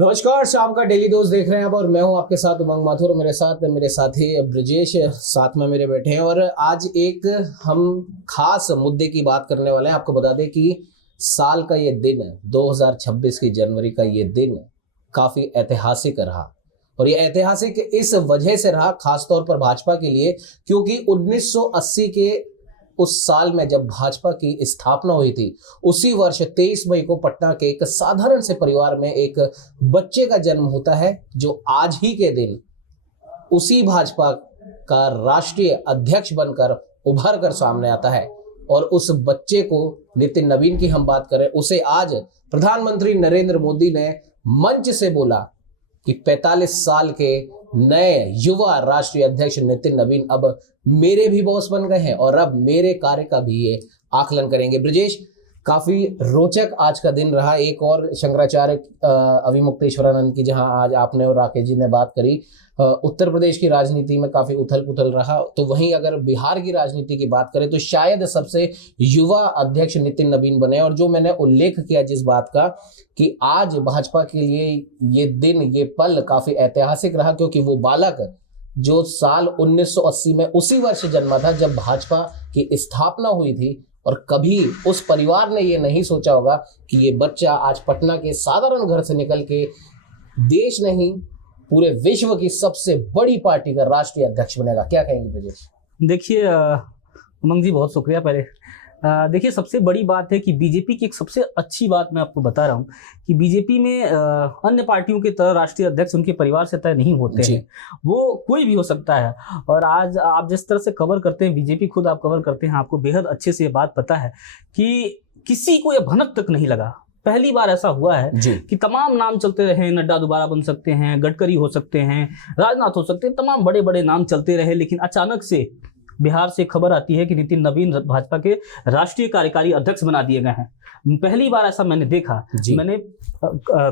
नमस्कार, शाम का डेली डोज देख रहे हैं आप और मैं हूं आपके साथ उमंग माथुर। मेरे साथ मेरे साथी ब्रजेश साथ में मेरे बैठे हैं और आज एक हम खास मुद्दे की बात करने वाले हैं। आपको बता दें कि साल का ये दिन 2026 की जनवरी का ये दिन काफी ऐतिहासिक रहा और ये ऐतिहासिक इस वजह से रहा खासतौर पर भाजपा के लिए, क्योंकि 1980 के उस साल में जब भाजपा की स्थापना हुई थी, उसी वर्ष 23 मई को पटना के एक साधारण से परिवार में एक बच्चे का जन्म होता है, जो आज ही के दिन उसी भाजपा का राष्ट्रीय अध्यक्ष बनकर उभर कर सामने आता है। और उस बच्चे को, नितिन नवीन की हम बात करें, उसे आज प्रधानमंत्री नरेंद्र मोदी ने मंच से बोला कि 45 साल के नए युवा राष्ट्रीय अध्यक्ष नितिन नवीन अब मेरे भी बॉस बन गए हैं और अब मेरे कार्य का भी ये आकलन करेंगे। ब्रजेश, काफी रोचक आज का दिन रहा। एक और शंकराचार्य अविमुक्तेश्वरानंद की, जहां आज आपने और राकेश जी ने बात करी, उत्तर प्रदेश की राजनीति में काफी उथल पुथल रहा। तो वहीं अगर बिहार की राजनीति की बात करें तो शायद सबसे युवा अध्यक्ष नितिन नवीन बने। और जो मैंने उल्लेख किया जिस बात का कि आज भाजपा के लिए ये दिन, ये पल काफी ऐतिहासिक रहा, क्योंकि वो बालक जो साल 1980 में उसी वर्ष जन्मा था जब भाजपा की स्थापना हुई थी, और कभी उस परिवार ने ये नहीं सोचा होगा कि ये बच्चा आज पटना के साधारण घर से निकल के देश नहीं पूरे विश्व की सबसे बड़ी पार्टी का राष्ट्रीय अध्यक्ष बनेगा। क्या कहेंगे ब्रजेश? देखिए उमंग जी, बहुत शुक्रिया। पहले देखिए, सबसे बड़ी बात है कि बीजेपी की एक सबसे अच्छी बात मैं आपको बता रहा हूँ कि बीजेपी में अन्य पार्टियों की तरह राष्ट्रीय अध्यक्ष उनके परिवार से तय नहीं होते हैं। वो कोई भी हो सकता है। और आज आप जिस तरह से कवर करते हैं, बीजेपी खुद आप कवर करते हैं, आपको बेहद अच्छे से ये बात पता है कि किसी को ये भनक तक नहीं लगा। पहली बार ऐसा हुआ है कि तमाम नाम चलते रहे, नड्डा दोबारा बन सकते हैं, गडकरी हो सकते हैं, राजनाथ हो सकते हैं, तमाम बड़े बड़े नाम चलते रहे, लेकिन अचानक से बिहार से खबर आती है कि नितिन नवीन भाजपा के राष्ट्रीय कार्यकारी अध्यक्ष बना दिए गए हैं। पहली बार ऐसा मैंने देखा, मैंने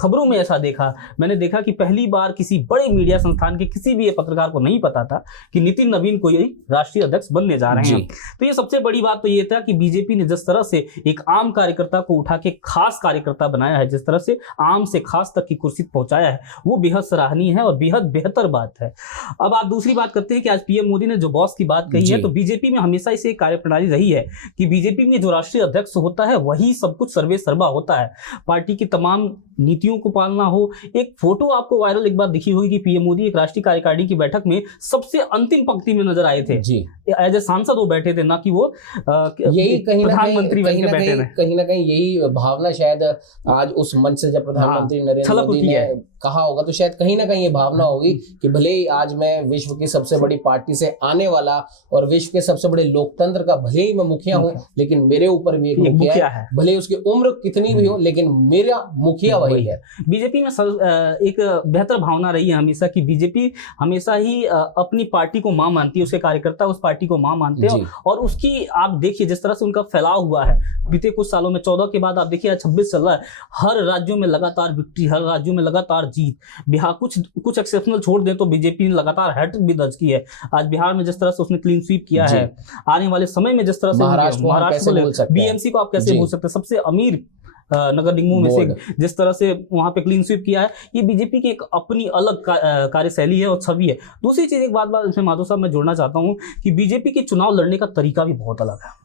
खबरों में ऐसा देखा, मैंने देखा कि पहली बार किसी बड़े मीडिया संस्थान के किसी भी पत्रकार को नहीं पता था कि नितिन नवीन को ये राष्ट्रीय अध्यक्ष बनने जा रहे हैं। तो ये सबसे बड़ी बात तो ये था कि बीजेपी ने जिस तरह से एक आम कार्यकर्ता को उठा के खास कार्यकर्ता बनाया है, जिस तरह से आम से खास तक की कुर्सी पहुंचाया है, वो बेहद सराहनीय है और बेहद बेहतर बात है। अब आप दूसरी बात करते हैं कि आज पीएम मोदी ने जो बॉस की बात कही है, तो बीजेपी में हमेशा इसे एक कार्यप्रणाली रही है कि बीजेपी में जो राष्ट्रीय अध्यक्ष होता है वही सब कुछ सर्वे सर्वा होता है। पार्टी की तमाम नीतियों को पालना हो। एक फोटो आपको वायरल एक बार दिखी होगी कि पीएम मोदी एक राष्ट्रीय कार्यकारिणी की बैठक में सबसे अंतिम पंक्ति में नजर आए थे। एज ए सांसद वो बैठे थे, ना कि वो यही प्रधानमंत्री बन के बैठे थे। कहीं ना कहीं यही भावना शायद आज उस मंच से जब प्रधानमंत्री नरेंद्र मोदी ने कहा होगा, तो शायद कहीं ना कहीं ये भावना होगी कि भले ही आज मैं विश्व की सबसे बड़ी पार्टी से आने वाला और विश्व के सबसे बड़े लोकतंत्र का भले ही मैं मुखिया हूं, लेकिन मेरे ऊपर भी एक मुखिया है। भले उसकी उम्र कितनी भी हो, लेकिन मेरा मुखिया वही है। बीजेपी में एक बेहतर भावना रही है हमेशा कि बीजेपी हमेशा ही अपनी पार्टी को मां मानती है, उसके कार्यकर्ता उस पार्टी को मां मानते हैं। और उसकी आप देखिए जिस तरह से उनका फैलाव हुआ है बीते कुछ सालों में, 14 के बाद आप देखिए 26 चल रहा है, हर राज्यों में लगातार विक्ट्री, हर राज्यों में लगातार जीत। बिहार कुछ एक्सेप्शनल छोड़ दें तो बीजेपी ने लगातार हैट्रिक भी दर्ज की है। आज बिहार में जिस तरह से उसने क्लीन स्वीप किया है, आने वाले समय में जिस तरह से महाराष्ट्र बीएमसी को आप कैसे बोल सकते हैं, सबसे अमीर नगर निगमों में से जिस तरह से वहां पे क्लीन स्वीप किया है, ये बीजेपी की एक अपनी अलग कार्यशैली है और छवि है। दूसरी चीज, एक बात इसमें माधव साहब मैं जोड़ना चाहता हूं कि बीजेपी के चुनाव लड़ने का तरीका भी बहुत अलग है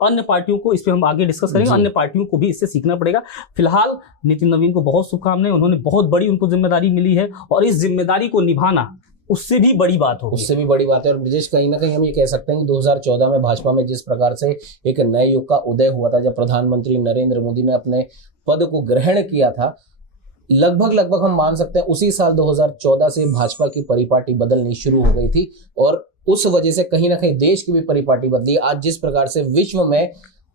अन्य पार्टियों को। इस पे हम आगे डिस्कस करेंगे, अन्य पार्टियों को भी इससे सीखना पड़ेगा। फिलहाल नितिन नवीन को बहुत शुभकामनाएं, उन्होंने बहुत बड़ी उनको जिम्मेदारी मिली है और इस जिम्मेदारी को निभाना उससे भी बड़ी बात होगी, उससे भी बड़ी बात है। और ब्रजेश, कहीं ना कहीं हम ये कह सकते हैं कि 2014 में भाजपा में जिस प्रकार से एक नए युग का उदय हुआ था, जब प्रधानमंत्री नरेंद्र मोदी ने अपने पद को ग्रहण किया था, लगभग हम मान सकते हैं उसी साल 2014 से भाजपा की परिपाटी बदलनी शुरू हो गई थी और उस वजह से कहीं ना कहीं देश की भी परिपाटी बदली। आज जिस प्रकार से विश्व में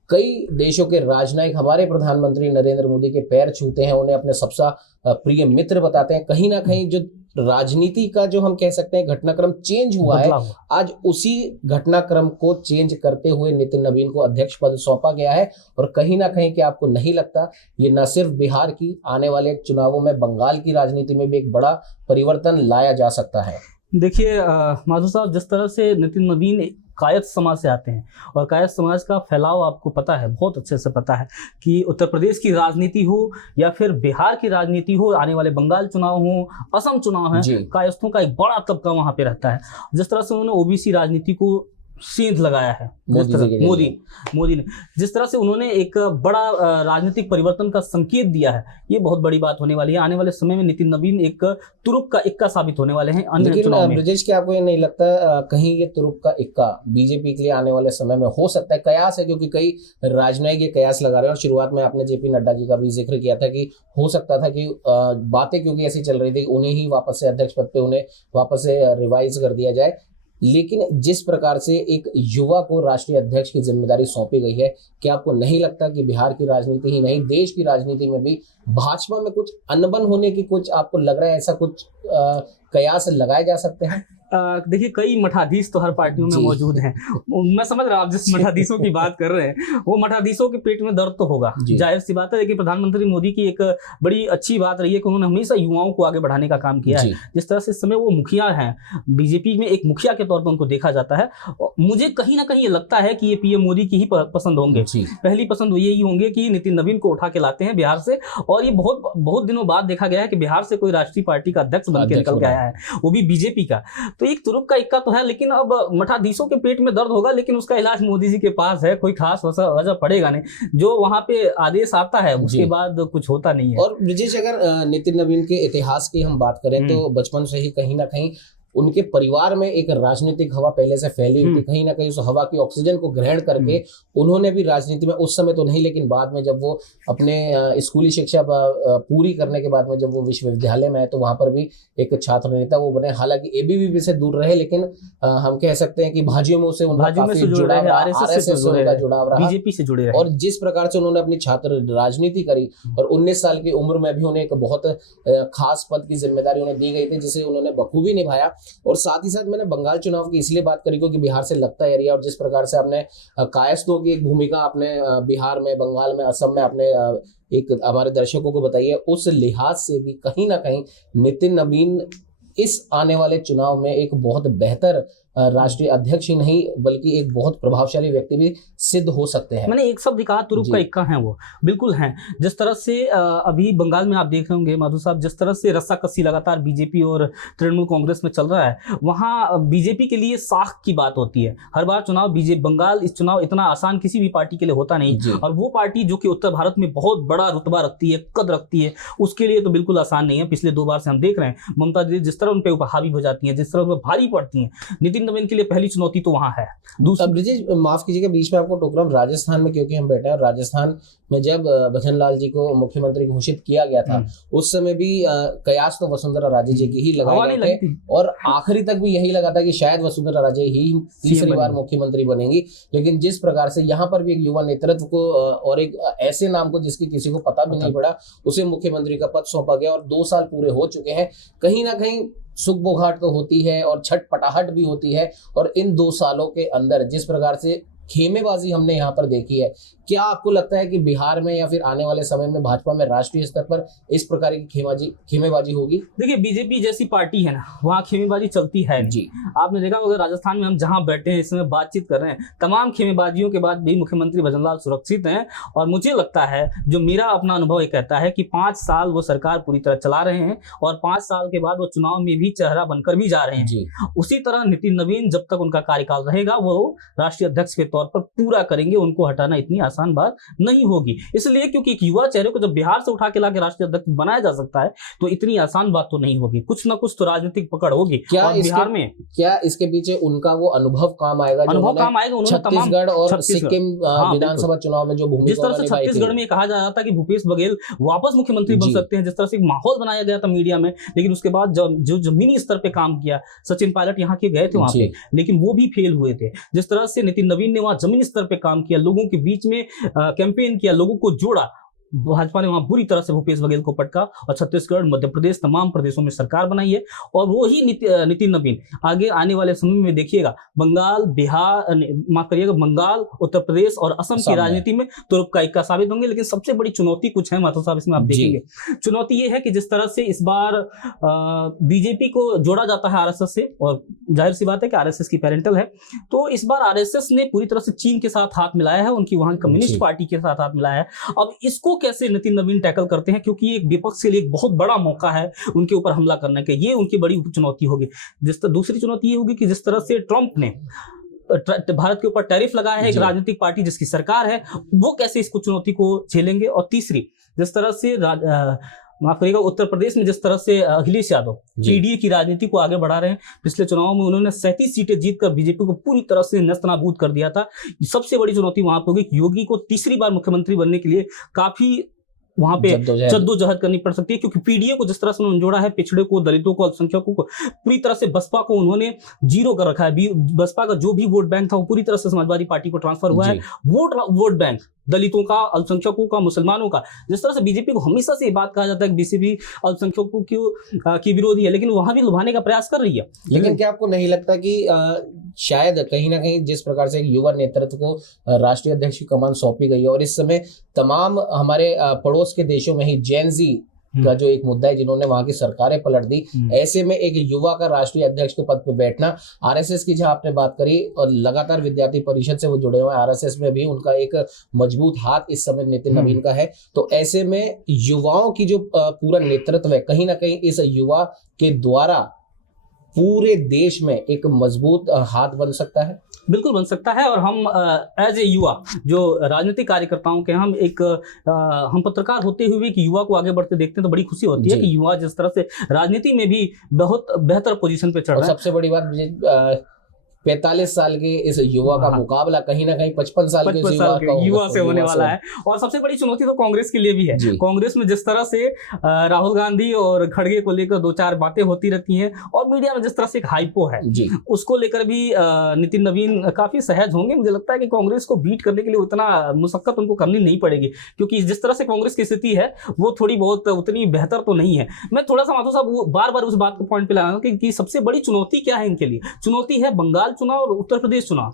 कई देशों के राजनयिक हमारे प्रधानमंत्री नरेंद्र मोदी के पैर छूते हैं, उन्हें अपने सबसे प्रिय मित्र बताते हैं, कहीं ना कहीं जो राजनीति का जो हम कह सकते हैं घटनाक्रम चेंज हुआ है, आज उसी घटनाक्रम को चेंज करते हुए नितिन नवीन को अध्यक्ष पद सौंपा गया है। और कहीं ना कहीं क्या आपको नहीं लगता ये न सिर्फ बिहार की, आने वाले चुनावों में बंगाल की राजनीति में भी एक बड़ा परिवर्तन लाया जा सकता है? देखिए माधव साहब, जिस तरह से नितिन नवीन कायस्थ समाज से आते हैं, और कायस्थ समाज का फैलाव आपको पता है, बहुत अच्छे से पता है कि उत्तर प्रदेश की राजनीति हो या फिर बिहार की राजनीति हो, आने वाले बंगाल चुनाव हो, असम चुनाव है, कायस्थों का एक बड़ा तबका वहां पे रहता है। जिस तरह से उन्होंने ओबीसी राजनीति को सेंध लगाया है मोदी ने, जिस तरह से उन्होंने एक बड़ा राजनीतिक परिवर्तन का संकेत दिया है, ये बहुत बड़ी बात होने वाली है। आने वाले समय में नितिन नवीन एक तुरुप का इक्का साबित होने वाले हैं अन्य चुनाव में। ब्रजेश, क्या आपको ये नहीं लगता कहीं ये तुरुप का इक्का बीजेपी के लिए आने वाले समय में हो सकता है? कयास है, क्योंकि कई राजनयिक ये कयास लगा रहे हैं, और शुरुआत में आपने जेपी नड्डा जी का भी जिक्र किया था कि हो सकता था कि बातें क्योंकि ऐसी चल रही थी, उन्हें ही वापस से अध्यक्ष पद पे उन्हें वापस से रिवाइज कर दिया जाए। लेकिन जिस प्रकार से एक युवा को राष्ट्रीय अध्यक्ष की जिम्मेदारी सौंपी गई है, क्या आपको नहीं लगता कि बिहार की राजनीति ही नहीं, देश की राजनीति में भी भाजपा में कुछ अनबन होने की कुछ आपको लग रहा है, ऐसा कुछ कयास लगाए जा सकते हैं? देखिए, कई मठाधीश तो हर पार्टियों में मौजूद हैं। मैं समझ रहा हूँ आप जिस मठाधीशों की बात कर रहे हैं, वो मठाधीशों के पेट में दर्द तो होगा, जाहिर सी बात है। लेकिन प्रधानमंत्री मोदी की एक बड़ी अच्छी बात रही है कि उन्होंने हमेशा युवाओं को आगे बढ़ाने का काम किया है। जिस तरह से इस समय वो मुखिया हैं, बीजेपी में एक मुखिया के तौर पर उनको देखा जाता है। मुझे कहीं ना कहीं ये लगता है कि ये पीएम मोदी की ही पसंद होंगे। पहली पसंद यही होंगे कि नितिन नवीन को उठा के लाते हैं बिहार से, और ये बहुत दिनों बाद देखा गया है कि बिहार से कोई राष्ट्रीय पार्टी का अध्यक्ष बनकर निकल के आया है, वो भी बीजेपी का। तो एक तुरुप का इक्का तो है, लेकिन अब मठाधीशों के पेट में दर्द होगा, लेकिन उसका इलाज मोदी जी के पास है। कोई खास वजह पड़ेगा नहीं, जो वहां पे आदेश आता है उसके बाद कुछ होता नहीं है। और ब्रिजेश, अगर नितिन नवीन के इतिहास की हम बात करें तो बचपन से ही कहीं ना कहीं उनके परिवार में एक राजनीतिक हवा पहले से फैली हुई थी। कहीं ना कहीं उस हवा की ऑक्सीजन को ग्रहण करके उन्होंने भी राजनीति में, उस समय तो नहीं लेकिन बाद में जब वो अपने स्कूली शिक्षा पूरी करने के बाद में जब वो विश्वविद्यालय में आए तो वहां पर भी एक छात्र नेता वो बने। हालांकि एबीवीपी से दूर रहे, लेकिन हम कह सकते हैं कि भाजियों में से उनका काफी जुड़ाव रहा, आरएसएस से उनका जुड़ाव रहा, बीजेपी से जुड़े रहे। और जिस प्रकार से उन्होंने अपनी छात्र राजनीति करी और 19 साल की उम्र में भी उन्हें एक बहुत खास पद की जिम्मेदारी उन्हें दी गई थी, जिसे उन्होंने बखूबी निभाया। और साथ ही साथ मैंने बंगाल चुनाव की इसलिए बात करी क्योंकि बिहार से लगता एरिया, और जिस प्रकार से आपने कायस्थों की एक भूमिका आपने बिहार में, बंगाल में, असम में आपने एक हमारे दर्शकों को बताई है, उस लिहाज से भी कहीं ना कहीं नितिन नवीन इस आने वाले चुनाव में एक बहुत बेहतर राष्ट्रीय अध्यक्ष ही नहीं बल्कि एक बहुत प्रभावशाली व्यक्ति भी सिद्ध हो सकते हैं। मैंने एक शब्द कहा, तुरुप का इक्का है, वो बिल्कुल हैं। जिस तरह से अभी बंगाल में आप देख रहे होंगे माधु साहब, जिस तरह से रस्साकसी लगातार बीजेपी और तृणमूल कांग्रेस में चल रहा है, वहाँ बीजेपी के लिए साख की बात होती है। हर बार चुनाव बंगाल इस चुनाव इतना आसान किसी भी पार्टी के लिए होता नहीं, और वो पार्टी जो कि उत्तर भारत में बहुत बड़ा रुतबा रखती है, कद रखती है, उसके लिए तो बिल्कुल आसान नहीं है। पिछले 2 बार से हम देख रहे हैं ममता दीदी जिस तरह उन पर हावी हो जाती है, जिस तरह उन पर भारी पड़ती है। नितिन नवीन के लिए पहली चुनौती तो वहां है। ब्रिजेश, माफ कीजिएगा बीच में आपको टोक रहा हूं, राजस्थान में क्योंकि हम बैठे हैं, राजस्थान में जब भजन लाल जी को मुख्यमंत्री घोषित किया गया था उस समय भी कयास तो वसुंधरा राजे जी की ही लगाए गए थे, और आखिरी तक भी यही लगा था कि शायद वसुंधरा राजे ही तीसरी बार मुख्यमंत्री बनेंगी। लेकिन जिस प्रकार से यहाँ पर भी एक युवा नेतृत्व को और एक ऐसे नाम को जिसकी किसी को पता भी नहीं पड़ा, उसे मुख्यमंत्री का पद सौंपा गया, और 2 साल पूरे हो चुके हैं। कहीं ना कहीं सुख बोघाट तो होती है और छटपटाहट भी होती है, और इन 2 सालों के अंदर जिस प्रकार से खेमेबाजी हमने यहाँ पर देखी है, क्या आपको लगता है कि बिहार में या फिर आने वाले समय में भाजपा में राष्ट्रीय स्तर पर इस प्रकार की खेमेबाजी होगी? देखिए, बीजेपी जैसी पार्टी है ना, वहाँ खेमेबाजी चलती है जी। आपने देखा होगा राजस्थान में हम जहाँ बैठे हैं, इसमें बातचीत कर रहे हैं, तमाम खेमेबाजियों के बाद भी मुख्यमंत्री भजन लाल सुरक्षित हैं। और मुझे लगता है, जो मेरा अपना अनुभव ये कहता है कि 5 साल वो सरकार पूरी तरह चला रहे हैं, और 5 साल के बाद वो चुनाव में भी चेहरा बनकर भी जा रहे हैं। उसी तरह नितिन नवीन जब तक उनका कार्यकाल रहेगा, वो राष्ट्रीय अध्यक्ष के तौर पर पूरा करेंगे। उनको हटाना इतनी आसान बात नहीं होगी, इसलिए क्योंकि एक युवा चेहरे को जब बिहार से उठा के लाके राष्ट्रीय अध्यक्ष बनाया जा सकता है, तो इतनी आसान बात तो नहीं होगी। कुछ ना कुछ तो राजनीतिक पकड़ होगी। क्या बिहार में, क्या इसके पीछे उनका वो अनुभव काम आएगा? अनुभव काम आएगा। उन्होंने छत्तीसगढ़ और सिक्किम विधानसभा चुनाव में जो भूमिका, जिस तरह से छत्तीसगढ़ में कहा जा रहा था कि भूपेश बघेल वापस मुख्यमंत्री बन सकते हैं, जिस तरह से एक माहौल बनाया गया था मीडिया में, लेकिन उसके बाद जो जमीनी स्तर पे काम किया, सचिन पायलट यहाँ के गए थे वहां पे, लेकिन वो भी फेल हुए थे। जिस तरह से नितिन नवीन ने वहां जमीनी स्तर पे काम किया, लोगों के बीच में कैंपेन किया, लोगों को जोड़ा, भाजपा ने वहां बुरी तरह से भूपेश बघेल को पटका और छत्तीसगढ़, मध्य प्रदेश, तमाम प्रदेशों में सरकार बनाई है। और वो ही नितिन नवीन आगे आने वाले समय में देखिएगा बंगाल, बिहार, माफ करिएगा, बंगाल, उत्तर प्रदेश और असम की राजनीति में तुरुप का इक्का साबित होंगे। लेकिन सबसे बड़ी चुनौती कुछ है माथुर साहब, इसमें आप देखेंगे। चुनौती ये है कि जिस तरह से इस बार बीजेपी को जोड़ा जाता है आरएसएस से, और जाहिर सी बात है कि आरएसएस की पेरेंटल है, तो इस बार आरएसएस ने पूरी तरह से चीन के साथ हाथ मिलाया है, उनकी वहां कम्युनिस्ट पार्टी के साथ हाथ मिलाया है। अब इसको कैसे नितिन नवीन टैकल करते हैं, क्योंकि एक विपक्ष के लिए एक बहुत बड़ा मौका है उनके ऊपर हमला करने का, ये उनकी बड़ी चुनौती होगी। दूसरी चुनौती ये होगी कि जिस तरह से ट्रंप ने भारत के ऊपर टैरिफ लगाया है, एक राजनीतिक पार्टी जिसकी सरकार है, वो कैसे इसको चुनौती को झेलेंगे। और तीसरी, जिस तरह से माफ करिएगा, उत्तर प्रदेश में जिस तरह से अखिलेश यादव पीडीए की राजनीति को आगे बढ़ा रहे हैं, पिछले चुनाव में उन्होंने 37 सीटें जीतकर बीजेपी को पूरी तरह से नस्तनाबूद कर दिया था। सबसे बड़ी चुनौती वहां पर होगी कि योगी को तीसरी बार मुख्यमंत्री बनने के लिए काफी वहां पे जद्दोजहद करनी पड़ सकती है, क्योंकि पीडीए को जिस तरह से उन्होंने जोड़ा है, पिछड़े को, दलितों को, अल्पसंख्यकों को, पूरी तरह से बसपा को उन्होंने जीरो कर रखा है। बसपा का जो भी वोट बैंक था वो पूरी तरह से समाजवादी पार्टी को ट्रांसफर हुआ है। वोट बैंक दलितों का, अल्पसंख्यकों का, मुसलमानों का, जिस तरह से बीजेपी को हमेशा से ये बात कहा जाता है कि बीजेपी अल्पसंख्यकों की विरोधी है, लेकिन वहां भी लुभाने का प्रयास कर रही है। लेकिन क्या आपको नहीं लगता कि शायद कहीं ना कहीं जिस प्रकार से युवा नेतृत्व को राष्ट्रीय अध्यक्ष की कमान सौंपी गई है, और इस समय तमाम हमारे पड़ोस के देशों में ही जेन जी का जो एक मुद्दा है, जिन्होंने वहां की सरकारें पलट दी, ऐसे में एक युवा का राष्ट्रीय अध्यक्ष के पद पे बैठना, आरएसएस की जहां आपने बात करी और लगातार विद्यार्थी परिषद से वो जुड़े हुए हैं, आरएसएस में भी उनका एक मजबूत हाथ इस समय नितिन नवीन का है, तो ऐसे में युवाओं की जो पूरा नेतृत्व है, कहीं ना कहीं इस युवा के द्वारा पूरे देश में एक मजबूत हाथ बन सकता है। बिल्कुल बन सकता है। और हम एज ए युवा जो राजनीतिक कार्यकर्ताओं के हम पत्रकार होते हुए कि युवा को आगे बढ़ते देखते हैं तो बड़ी खुशी होती है कि युवा जिस तरह से राजनीति में भी बहुत बेहतर पोजीशन पे चढ़ रहा है। सबसे बड़ी बात 45 साल के इस युवा का मुकाबला कहीं ना कहीं 55 साल के युवा से होने वाला है। और सबसे बड़ी चुनौती तो कांग्रेस के लिए भी है। कांग्रेस में जिस तरह से राहुल गांधी और खड़गे को लेकर 2-4 बातें होती रहती हैं, और मीडिया में जिस तरह से एक हाइपो है, उसको लेकर भी नितिन नवीन काफी सहज होंगे। मुझे लगता है कि कांग्रेस को बीट करने के लिए उतना मुशक्कत उनको करनी नहीं पड़ेगी, क्योंकि जिस तरह से कांग्रेस की स्थिति है वो थोड़ी बहुत उतनी बेहतर तो नहीं है। मैं थोड़ा सा माथुर साहब बार बार उस बात को पॉइंट पे ला रहा हूँ कि सबसे बड़ी चुनौती क्या है इनके लिए। चुनौती है बंगाल चुनाव और उत्तर प्रदेश चुनाव।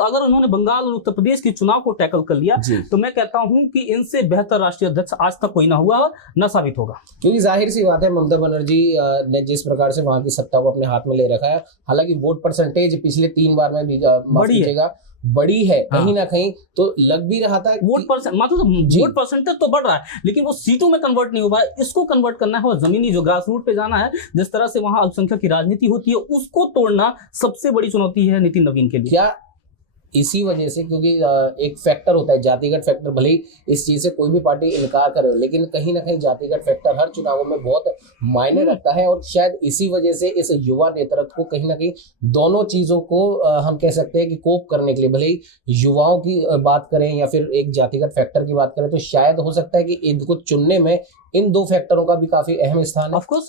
अगर उन्होंने बंगाल और उत्तर प्रदेश के चुनाव को टैकल कर लिया तो मैं कहता हूं कि इनसे बेहतर राष्ट्रीय अध्यक्ष आज तक कोई ना हुआ, न साबित होगा। क्योंकि जाहिर सी बात है, ममता बनर्जी ने जिस प्रकार से वहां की सत्ता को अपने हाथ में ले रखा है, हालांकि वोट परसेंटेज पिछले 3 बार में बड़ी है कहीं ना कहीं, तो लग भी रहा था वोट परसेंटेज तो बढ़ रहा है, लेकिन वो सीटों में कन्वर्ट नहीं हो पाया। इसको कन्वर्ट करना है और जमीनी जो ग्रास रूट पे जाना है, जिस तरह से वहां अल्पसंख्यक की राजनीति होती है, उसको तोड़ना सबसे बड़ी चुनौती है नितिन नवीन के लिए। क्या इसी वजह से, क्योंकि एक फैक्टर होता है जातिगत फैक्टर, भले ही इस चीज से कोई भी पार्टी इनकार करे, लेकिन कहीं ना कहीं जातिगत फैक्टर हर चुनावों में बहुत मायने रखता है, और शायद इसी वजह से इस युवा नेतृत्व को कहीं ना कहीं दोनों चीजों को हम कह सकते हैं कि कोप करने के लिए, भले ही युवाओं की बात करें या फिर एक जातिगत फैक्टर की बात करें, तो शायद हो सकता है कि इनको चुनने में इन 2 फैक्टरों का भी काफी अहम स्थान है। ऑफकोर्स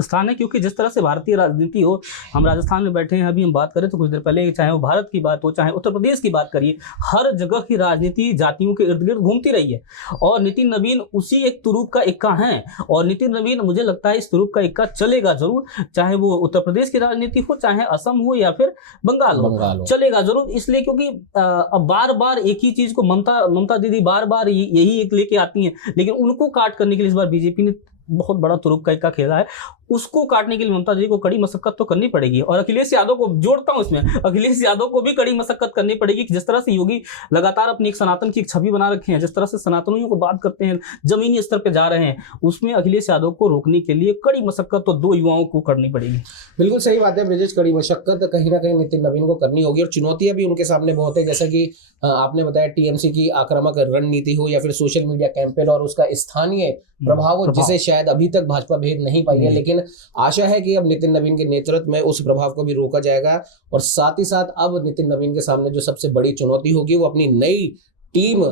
स्थान है, क्योंकि जिस तरह से भारतीय राजनीति हो, हम राजस्थान में बैठे हैं, अभी हम बात करें तो कुछ देर पहले, चाहे वो भारत की बात हो, चाहे उत्तर प्रदेश की बात करिए, हर जगह की राजनीति जातियों के इर्द गिर्द घूमती रही है, और नितिन नवीन उसी एक तुरुप का इक्का है। और नितिन नवीन, मुझे लगता है इस तुरुप का इक्का चलेगा जरूर, चाहे वो उत्तर प्रदेश की राजनीति हो, चाहे असम हो या फिर बंगाल हो, चलेगा जरूर। इसलिए क्योंकि अब बार बार एक ही चीज को ममता दीदी बार बार यही एक लेके आती हैं, लेकिन उनको काट करने के लिए इस बार बीजेपी ने बहुत बड़ा तुरुप का इक्का खेला है। उसको काटने के लिए ममता जी को कड़ी मशक्कत तो करनी पड़ेगी, और अखिलेश यादव को जोड़ता हूं इसमें, अखिलेश यादव को भी कड़ी मशक्कत करनी पड़ेगी कि जिस तरह से योगी लगातार अपनी एक सनातन की एक छवि बना रखे हैं, जिस तरह से सनातनियों को बात करते हैं, जमीनी स्तर पे जा रहे हैं, उसमें अखिलेश यादव को रोकने के लिए कड़ी मशक्कत तो 2 युवाओं को करनी पड़ेगी। बिल्कुल सही बात है ब्रिजेश, कड़ी मशक्कत कहीं ना कहीं नितिन नवीन को करनी होगी, और चुनौतियां भी उनके सामने बहुत है, जैसा कि आपने बताया टीएमसी की आक्रामक रणनीति हो या फिर सोशल मीडिया कैंपेन और उसका स्थानीय प्रभाव हो, जिसे शायद अभी तक भाजपा भेद नहीं पाई है, लेकिन आशा है कि अब नितिन नवीन के नेतृत्व में उस प्रभाव को भी रोका जाएगा। और साथ ही साथ अब नितिन नवीन के सामने जो सबसे बड़ी चुनौती होगी वो अपनी नई टीम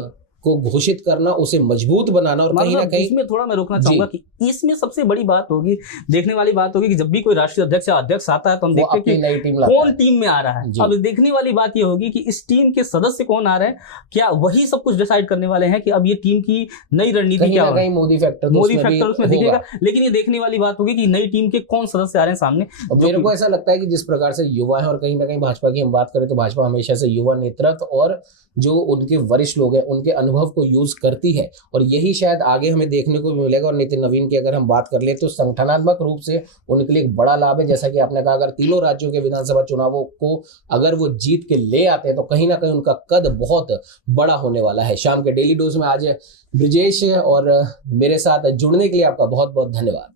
को घोषित करना, उसे मजबूत बनाना और कहीं ना कहीं इसमें थोड़ा मैं रोकना चाहूंगा कि इसमें सबसे बड़ी बात होगी, देखने वाली बात होगी कि जब भी कोई राष्ट्रीय अध्यक्ष या अध्यक्ष आता है तो हम देखते हैं कि नई टीम कौन टीम में आ रहा है। अब देखने वाली बात ये होगी कि इस टीम के सदस्य कौन आ रहे हैं, क्या वही सब कुछ डिसाइड करने वाले हैं कि अब ये टीम की नई रणनीति क्या होगी। मोदी फैक्टर उसमें दिखेगा, लेकिन ये देखने वाली बात होगी कि नई टीम के कौन सदस्य आ रहे हैं सामने। मेरे को ऐसा लगता है कि जिस प्रकार से युवा है, और कहीं ना कहीं भाजपा की हम बात करें तो भाजपा हमेशा से युवा नेतृत्व और जो उनके वरिष्ठ लोग हैं उनके अनुभव को यूज करती है, और यही शायद आगे हमें देखने को मिलेगा। और नितिन नवीन की अगर हम बात कर ले तो संगठनात्मक रूप से उनके लिए एक बड़ा लाभ है। जैसा कि आपने कहा, अगर तीनों राज्यों के विधानसभा चुनावों को अगर वो जीत के ले आते हैं तो कहीं ना कहीं उनका कद बहुत बड़ा होने वाला है। शाम के डेली डोज में आज ब्रिजेश और मेरे साथ जुड़ने के लिए आपका बहुत बहुत धन्यवाद।